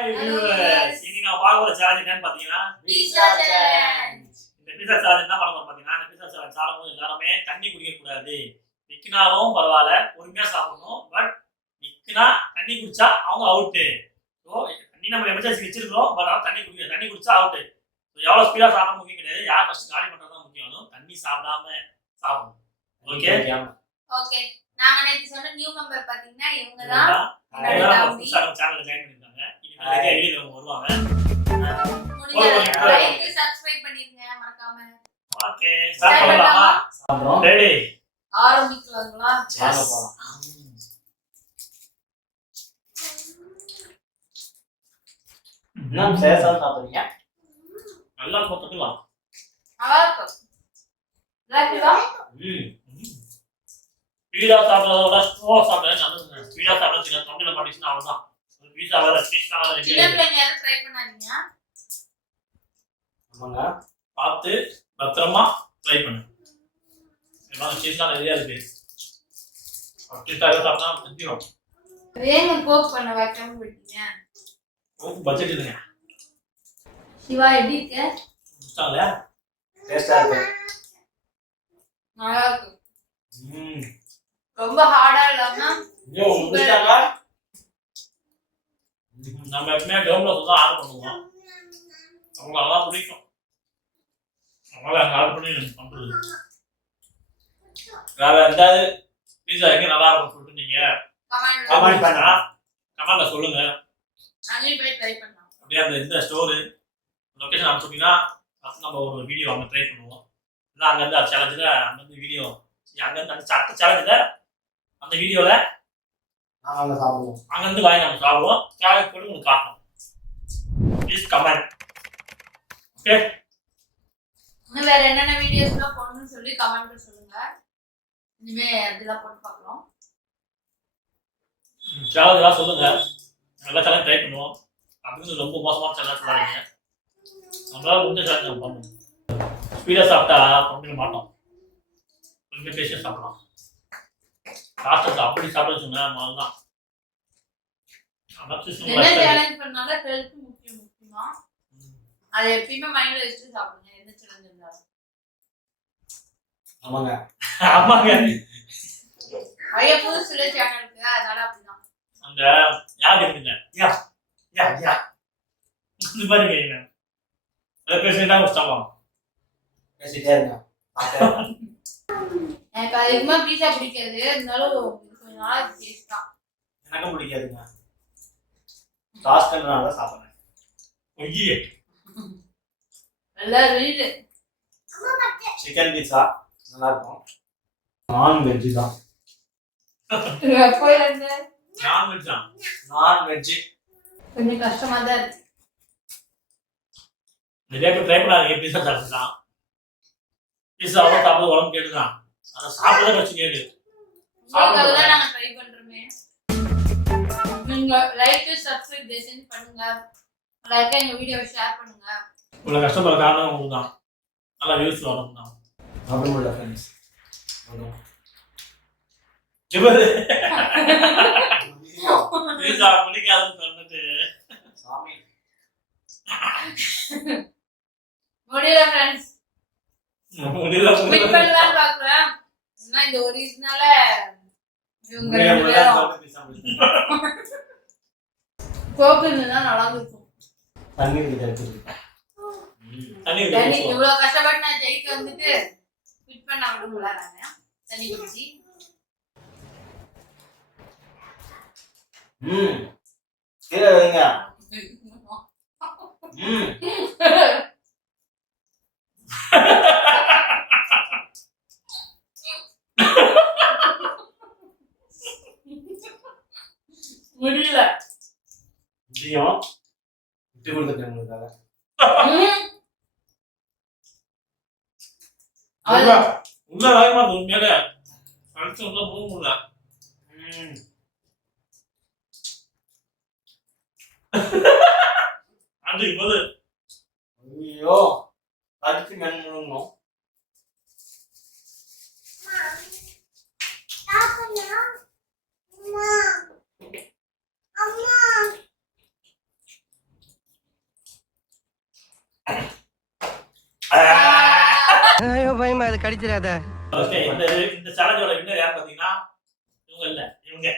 Hi viewers, இன்னைக்கு நான் பார்க்க போற சேலஞ்ச் என்னன்னு பாத்தீங்கன்னா பீஸா சேலஞ்ச். இந்த பீஸா சேலஞ்ச் என்ன பண்ண போறோம் பாத்தீங்கன்னா, இந்த பீஸா சேலஞ்ச் சாப்பிடும்போது எல்லாருமே தண்ணி குடிக்க கூடாது. நிக்கினாலும் பரவாயில்ல, பொறுமையா சாப்பிடணும். பட் நிக்கினா தண்ணி குடிச்சா அவங்க அவுட். ஸோ தண்ணி நம்ம எமர்ஜென்சி வச்சிருக்கோம், பட் ஆனால் தண்ணி குடிச்சா அவுட். எவ்வளவு ஸ்பீடா சாப்பிட முக்கியம் கிடையாது, யார் ஃபர்ஸ்ட் காலி பண்றது தான் முக்கியம். அதுவும் தண்ணி சாப்பிடாம சாப்பிடணும். ஓகே ஓகே, நாங்க நேத்து சொன்ன நியூ மெம்பர் பாத்தீங்கன்னா இவங்க தான் சேனல்ல ஜாயின் பண்ணிருக்காங்க. இன்னைக்கு நிறைய வீடியோ வருவாங்க. முடிஞ்சா லைக் சப்ஸ்கிரைப் பண்ணிருங்க மறக்காம. ஓகே, ஸ்டார்ட் பண்ணலாமா? சாப்பிடுறோம். ரெடி, ஆரம்பிக்கலாங்களா? வாங்க போலாம். இன்னும் சேசா சாப்பிடுறீங்க? நல்லா போட்டுக்கலாம். ஆரம்பிக்கலாம். லைக்லா பீஸா சாப்பிடுறதோட ஸ்லோ சாப்பிடுறது நல்லதுங்க. பீஸா சாப்பிடுறது தொண்டையில மாட்டிச்சுன்னா அவ்வளவுதான். பீஸா வேற பீஸா வேற ரெடி சின்ன பிள்ளைங்க யாரும் ட்ரை பண்ணாதீங்க. ஆமாங்க, பார்த்து பத்திரமா ட்ரை பண்ணு. எல்லாம் சீஸ்லாம் நிறைய இருக்கு. பீஸாவே சாப்பிட்டா வந்துடும். வேங்க கோக் பண்ண வைக்காம விட்டீங்க. கோக் பட்ஜெட் இல்லைங்க. சிவா எப்படி இருக்கு? முடிச்சாங்களே, டேஸ்டா இருக்கு. நல்லா இருக்கு. ரொம்ப ஹார்டா இல்லாம ஐயோ முடிச்சாங்க. நம்ம எப்பவுமே டோம்லஸ் தான் ஆர்டர் பண்ணுவோம். அவங்க அதான் பிடிக்கும். அவங்கள அங்கே ஆர்டர் பண்ணி பண்றது. வேற எதாவது பீஸா எங்க நல்லா இருக்கும் சொல்லிட்டு நீங்க கமெண்ட் பண்ணா கமெண்ட்ல சொல்லுங்க. அங்கே போய் ட்ரை பண்ணலாம். அப்படியே அந்த இந்த ஸ்டோரு லொக்கேஷன் அனுப்பிச்சிட்டீங்கன்னா ஃபஸ்ட் நம்ம ஒரு வீடியோ அங்கே ட்ரை பண்ணுவோம். இல்லை அங்கேருந்து சேலஞ்சில் அங்கேருந்து வீடியோ அங்கேருந்து அந்த அடுத்த சேலஞ்சில் அந்த வீடியோவில் நாங்க சாப்பிடுவோம். அங்கேருந்து வாங்கி நம்ம சாப்பிடுவோம். சேலஞ்ச் போட்டு உங்களுக்கு காட்டணும். Please comment. ஓகே, இன்னும் வேற என்னென்ன வீடியோஸ்லாம் போடணும்னு சொல்லி கமெண்ட்ல சொல்லுங்க. இனிமே அதெல்லாம் போட்டு பார்க்கலாம். சேலஞ்செலாம் சொல்லுங்க. நல்லா சேலஞ்ச் ட்ரை பண்ணுவோம். அப்படின்னு ரொம்ப மோசமான சேலஞ்ச் சொல்லாதீங்க. நம்மளால முடிஞ்ச சேலஞ்ச் நம்ம பண்ணுவோம். ஸ்பீடாக சாப்பிட்டா தொண்டையில மாட்டோம். கொஞ்சம் பேசியாக சாப்பிடலாம். லாஸ்ட்டாக அப்படி சாப்பிட சொன்னா தான் என்ன சேலஞ்ச் பண்ணாலும் ஹெல்த் முக்கியமா அதை எப்பயுமே மைண்ட்ல வச்சுட்டு சாப்பிடுங்க. எந்த சேலஞ்ச் இருந்தாலும். ஆமாங்க ஆமாங்க. நிறைய புதுசுல சேனல் இருக்கு, அதனால அப்படிதான். அந்த யார் இருக்குங்க யா யா யா இந்த மாதிரி கேங்க அதை பேசிட்டா கஷ்டமா பேசிட்டே இருங்க. எனக்கு அதிகமா பீஸா பிடிக்காது, இருந்தாலும் கொஞ்ச நாள் டேஸ்ட் தான். எனக்கும் பிடிக்காதுங்க. டாஸ்ட்னால தான் சாப்பிடுறேன். ஒய்யே நல்லா ரீடு. சிக்கன் பீட்சா நல்லா இருக்கும். நான்வெஜ் தான். எப்போ இருந்து நான்வெஜ் தான். நான்வெஜ் கொஞ்சம் கஷ்டமா தான் இருக்கு. நிறைய பேர் ட்ரை பண்ணாங்க பீஸா சாப்பிடலாம். பீஸாவும் சாப்பிட உடம்பு கேட்டுதான். அதை சாப்பிட வச்சு கேடு. உங்களுக்காக தான் நாங்க ட்ரை பண்றோமே. நீங்க லைக் சப்ஸ்கிரைப் தேசன் பண்ணுங்க. லைக் எங்க வீடியோவை ஷேர் பண்ணுங்க. இவ்வளோ கஷ்டப்படுற காரணம் உங்களுக்கு தான். நல்லா வியூஸ் வரணும் தான். சாப்பிட முடியல ஃப்ரெண்ட்ஸ். பீஸா பிடிக்காதுன்னு சொல்லிட்டு சாமி முடியல ஃப்ரெண்ட்ஸ். குயிக் பண்ணலாம் பார்க்குறேன். ஏன்னா இந்த ஒரு இதுனால இவங்க ரெண்டு பேரும் கோக்குன்னு தான் நல்லா இருக்கும். தண்ணி குடிக்கிறது. தண்ணி தண்ணி இவ்வளோ கஷ்டப்பட்டு நான் ஜெயிக்க வந்துட்டு குயிக் பண்ண விடுங்களா நாங்க தண்ணி குடிச்சு. கீழே வைங்க. முடியல. முடியும். விட்டு கொடுத்துட்டேன் உங்களுக்காக. உள்ள வேகமா மேல அடுத்து உள்ள போக முடியல. அது போது ஐயோ அதுக்கு மென் முழுங்கணும். பயமா அது கடிச்சிடாத. ஓகே, இந்த சேலஞ்சோட வின்னர் யார் பாத்தீங்கன்னா இவங்க இல்ல, இவங்க